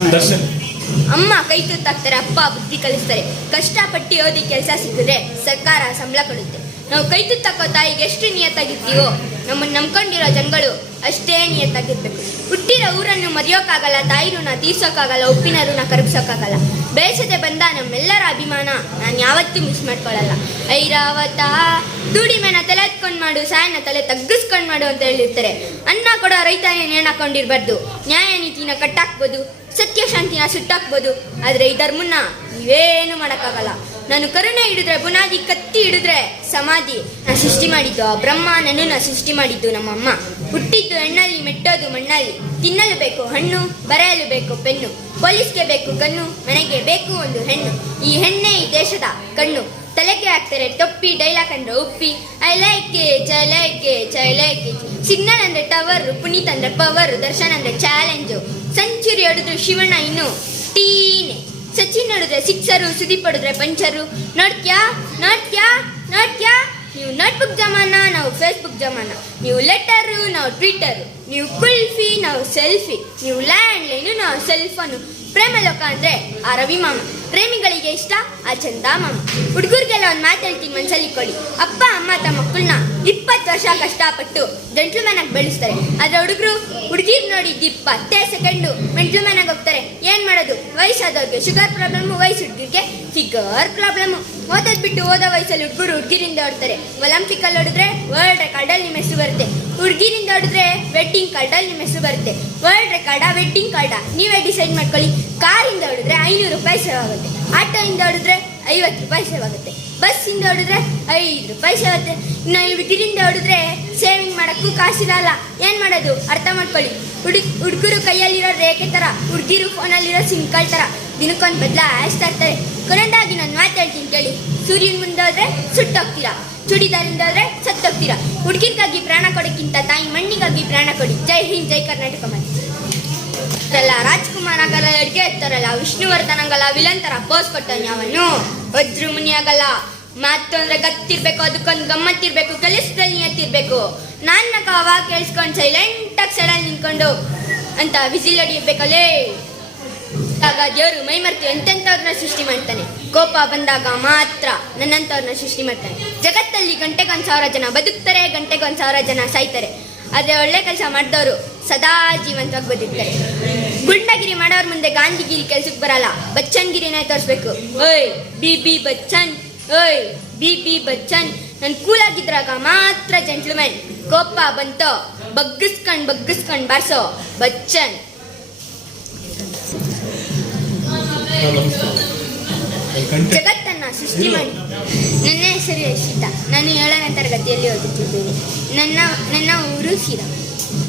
ದರ್ಶನ್ ಅಮ್ಮ ಕೈ ತುತ್ತಾಕ್ತಾರೆ, ಅಪ್ಪ ಬುದ್ಧಿ ಕಲಿಸ್ತಾರೆ. ಕಷ್ಟಪಟ್ಟು ಓದಿ ಕೆಲಸ ಸಿಕ್ಕಿದ್ರೆ ಸರ್ಕಾರ ಸಂಬಳ ಕೊಡುತ್ತೆ. ನಾವು ಕೈ ತುತ್ತಾಕೋ ತಾಯಿಗೆ ಎಷ್ಟು ನಿಯತ್ತಾಗಿರ್ತೀವೋ ನಮ್ಮನ್ನು ನಂಬ್ಕೊಂಡಿರೋ ಜನಗಳು ಅಷ್ಟೇ ನಿಯತ್ತಾಗಿರ್ಬೇಕು. ಹುಟ್ಟಿರೋ ಊರನ್ನು ಮರೆಯೋಕ್ಕಾಗಲ್ಲ, ತಾಯಿ ಋಣ ತೀರ್ಸೋಕ್ಕಾಗಲ್ಲ, ಉಪ್ಪಿನ ಋಣ ಕರಗಿಸೋಕ್ಕಾಗಲ್ಲ. ಬೇಸದೆ ಬಂದ ನಮ್ಮೆಲ್ಲರ ಅಭಿಮಾನ ನಾನು ಯಾವತ್ತೂ ಮಿಸ್ ಮಾಡ್ಕೊಳ್ಳಲ್ಲ. ಐರಾವತ ದುಡಿಮೆನ ತಲೆ ಎತ್ಕೊಂಡು ಮಾಡು, ಸಾಯನ ತಲೆ ತಗ್ಗಿಸ್ಕೊಂಡು ಮಾಡು ಅಂತ ಹೇಳಿರ್ತಾರೆ. ಅನ್ನ ಕೊಡೋ ರೈತ ನೇಣು ಹಾಕೊಂಡಿರ್ಬಾರ್ದು. ನ್ಯಾಯ ನೀತಿನ ಕಟ್ಟಾಕ್ಬೋದು, ಸತ್ಯ ಶಾಂತಿನ ಸುಟ್ಟಾಕ್ಬೋದು, ಆದರೆ ಈ ಧರ್ಮನ್ನ ನೀವೇನು ಮಾಡೋಕ್ಕಾಗಲ್ಲ. ನಾನು ಕರುಣೆ ಹಿಡಿದ್ರೆ ಬುನಾದಿ, ಕತ್ತಿ ಹಿಡಿದ್ರೆ ಸಮಾಧಿ. ನಾ ಸೃಷ್ಟಿ ಮಾಡಿದ್ದು ಆ ಬ್ರಹ್ಮ, ನನ್ನನ್ನು ಸೃಷ್ಟಿ ಮಾಡಿದ್ದು ನಮ್ಮಮ್ಮ. ಹುಟ್ಟಿದ್ದು ಹೆಣ್ಣಲ್ಲಿ, ಮೆಟ್ಟೋದು ಮಣ್ಣಲ್ಲಿ. ತಿನ್ನಲು ಬೇಕು ಹಣ್ಣು, ಬರೆಯಲು ಬೇಕು ಪೆನ್ನು. ಪೊಲೀಸ್ಗೆ ಬೇಕು ಕಣ್ಣು, ಮನೆಗೆ ಬೇಕು ಒಂದು ಹೆಣ್ಣು. ಈ ಹೆಣ್ಣೆ ಈ ದೇಶದ ಕಣ್ಣು. ತಲೆಗೆ ಹಾಕ್ತಾರೆ ಟೊಪ್ಪಿ, ಡೈಲಾಗ್ ಅಂದ್ರೆ Uppi. I like it, I like it, I like it. Signal ಅಂದ್ರೆ ಟವರ್, ಪುನೀತ್ ಅಂದ್ರೆ ಪವರ್, ದರ್ಶನ್ ಅಂದ್ರೆ ಚಾಲೆಂಜು. ಸೆಂಚುರಿ ಹೊಡೆದ್ರು ಶಿವಣ್ಣ ಇನ್ನು ಟೀನೆ. ಸಚಿನ್ ಹೊಡೆದ್ರೆ ಸಿಕ್ಸರು, ಸುದೀಪ್ ಹೊಡೆದ್ರೆ ಪಂಚರು. ನೋಡ್ತ್ಯಾ ನೋಡ್ತ್ಯಾ ನೋಡ್ತ್ಯಾ, ನೀವು ನೋಟ್ಬುಕ್ ಜಮಾನ, ನಾವು ಫೇಸ್ಬುಕ್ ಜಮಾನ. ನೀವು ಲೆಟರು, ನಾವು ಟ್ವಿಟರು. ನೀವು ಕುಲ್ಫಿ, ನಾವು ಸೆಲ್ಫಿ. ನೀವು ಲ್ಯಾಂಡ್ಲೈನು, ನಾವು ಸೆಲ್ಫೋನು. ಪ್ರೇಮಲೋಕ ಅಂದ್ರೆ ಆ ರವಿ ಮಾಮ. ಪ್ರೇಮಿಗಳಿಗೆ ಇಷ್ಟ ಆ ಚಂದ ಮಾಮ. ಹುಡುಗರಿಗೆಲ್ಲ ಒಂದು ಮಾತು ಹೇಳ್ತೀನಿ, ಮನ್ಸಲ್ಲಿ ಕೊಡಿ. ಅಪ್ಪ ಅಮ್ಮ ತಮ್ಮ ಮಕ್ಕಳನ್ನ 20 ವರ್ಷ ಕಷ್ಟಪಟ್ಟು ಜೆಂಟ್ಲ್ಮ್ಯಾನ್ ಆಗಿ ಬೆಳೆಸ್ತಾರೆ. ಆದ್ರೆ ಹುಡುಗಿರ್ ನೋಡಿ 20 ಸೆಕೆಂಡು ಮೆಂಟ್ಲ್ಮ್ಯಾನ್ ಆಗಿ ಹೋಗ್ತಾರೆ. ಏನ್ ಮಾಡೋದು? ವಯಸ್ಸಾದವ್ರಿಗೆ ಶುಗರ್ ಪ್ರಾಬ್ಲಮ್, ವಯಸ್ಸು ಹುಡುಗರಿಗೆ ಫಿಗರ್ ಪ್ರಾಬ್ಲಮ್. ಓದೋದ್ ಬಿಟ್ಟು ಓದೋ ವಯಸ್ಸಲ್ಲಿ ಹುಡುಗಿರಿಂದ ಹೊಡ್ತಾರೆ. ಒಲಿಂಪಿಕ್ ಅಲ್ಲಿ ಹೊಡಿದ್ರೆ ವರ್ಲ್ಡ್ ರೆಕಾರ್ಡಲ್ಲಿ ನಿಮ್ಮ ಹೆಸರು ಬರುತ್ತೆ. ಹುಡುಗಿರಿಂದ ಹೊಡಿದ್ರೆ ವೆಡ್ಡಿಂಗ್ ಕಾರ್ಡಲ್ಲಿ ನಿಮ್ಮ ಹೆಸರು ಬರುತ್ತೆ. ವರ್ಲ್ಡ್ ರೆಕಾರ್ಡಾ ವೆಡ್ಡಿಂಗ್ ಕಾರ್ಡಾ ನೀವೇ ಡಿಸೈಡ್ ಮಾಡ್ಕೊಳ್ಳಿ. ಕಾರಿಂದ ಹೊಡಿದ್ರೆ 500 ರೂಪಾಯಿ ಸೇವ್ ಆಗುತ್ತೆ. ಆಟೋಯಿಂದ ಹೊಡಿದ್ರೆ 50 ರೂಪಾಯಿ ಸೇವ್ ಆಗುತ್ತೆ. ಬಸ್ಸಿಂದ ಹೊಡಿದ್ರೆ 5 ರೂಪಾಯಿ ಸೇವ್ ಆಗುತ್ತೆ. ಇನ್ನು ಹುಡುಗಿರಿಂದ ಹೊಡಿದ್ರೆ ಸೇವಿಂಗ್ ಮಾಡೋಕ್ಕೂ ಕಾಸಿರಲ್ಲ. ಏನು ಮಾಡೋದು? ಅರ್ಥ ಮಾಡ್ಕೊಳ್ಳಿ. ಹುಡುಗರು ಕೈಯಲ್ಲಿರೋ ರೇಖೆ ಥರ, ಹುಡುಗಿರು ಫೋನಲ್ಲಿರೋ ಸಿಂಕಲ್ ಥರ ದಿನಕ್ಕೊಂದು ಬದಲಾಯಿಸ್ತಾ ಇರ್ತಾರೆ. ಕೊನೆಯದಾಗಿ ನಾನು ಮಾತಾಡ್ತೀನಿ ಕೇಳಿ. ಸೂರ್ಯನ ಮುಂದೆ ಹೋದ್ರೆ ಸುಟ್ಟೋಗ್ತೀರಾ, ಚೂಡಿದಾರಿಂದ ಹೋದ್ರೆ ಸತ್ತೋಗ್ತೀರಾ. ಹುಡುಗಿರಿಗಾಗಿ ಪ್ರಾಣ ಕೊಡೋಕ್ಕಿಂತ ತಾಯಿ ಮಣ್ಣಿಗಾಗಿ ಪ್ರಾಣ ಕೊಡಿ. ಜೈ ಹಿಂದ್, ಜೈ ಕರ್ನಾಟಕ. ಅಲ್ಲ ರಾಜ್ಕುಮಾರ್ ಆಗಲ್ಲ, ಅಡ್ಗೆ ಎತ್ತಾರಲ್ಲ, ವಿಷ್ಣುವರ್ಧನ್ ಆಗಲ್ಲ, ವಿಲನ್ ತರ ಪೋಸ್ ಕೊಟ್ಟವನು ಅವನು. ವಜ್ರ ಮುನಿ ಆಗಲ್ಲ. ಮಾತು ಅಂದ್ರೆ ಗತ್ತಿರ್ಬೇಕು, ಅದಕ್ಕೊಂದು ಗಮ್ಮತ್ತಿರ್ಬೇಕು, ಕೆಲಸದಲ್ಲಿ ನಿಯತ್ತಿರ್ಬೇಕು. ನನ್ನ ಕಾವ ಕೇಳಿಸ್ಕೊಂಡು ಸೈಲೆಂಟಾಗಿ ಸಡನ್ ನಿಂತ್ಕೊಂಡು ಅಂತ ವಿಸಿಲ್ ಹೊಡಿಬೇಕಲ್ಲೇ. ಆಗ ದೇವರು ಮೈ ಮರ್ತು ಎಂತೆಂಥವ್ರನ್ನ ಸೃಷ್ಟಿ ಮಾಡ್ತಾನೆ. ಕೋಪ ಬಂದಾಗ ಮಾತ್ರ ನನ್ನಂಥವ್ರನ್ನ ಸೃಷ್ಟಿ ಮಾಡ್ತಾನೆ. ಜಗತ್ತಲ್ಲಿ ಗಂಟೆಗೊಂದು 1000 ಜನ ಬದುಕ್ತಾರೆ, ಗಂಟೆಗೊಂದು 1000 ಜನ ಸಾಯ್ತಾರೆ. ಆದ್ರೆ ಒಳ್ಳೆ ಕೆಲಸ ಮಾಡಿದವರು ಸದಾ ಜೀವಂತವಾಗಿ ಬದುಕ್ತಾರೆ. ಗುಂಡಗಿರಿ ಮಾಡೋರ್ ಮುಂದೆ ಗಾಂಧಿಗಿರಿ ಕೆಲ್ಸಕ್ಕೆ ಬರಲ್ಲ, ಬಚ್ಚನ್ಗಿರಿನೇ ತೋರಿಸ್ಬೇಕು. ಓಯ್ ಬಿ ಬಚ್ಚನ್, ಓಯ್ ಬಿ ಬಚ್ಚನ್. ನಾನು ಕೂಲಾಗಿದ್ರಾಗ ಮಾತ್ರ ಜೆಂಟ್ಲ್ಮ್ಯಾನ್. ಕೋಪ ಬಂತೋ ಬಗ್ಗಿಸ್ಕೊಂಡ್ ಬಾರ್ಸೋ ಬಚ್ಚನ್. ಜಗತ್ತನ್ನ ಸೃಷ್ಟಿ ಮಾಡಿ. ನನ್ನ ಹೆಸರು ಯಶಿತಾ. ನಾನು 7ನೇ ತರಗತಿಯಲ್ಲಿ ಓದುತ್ತಿದ್ದೇನೆ. ನನ್ನ ಊರು ಶಿರಾ.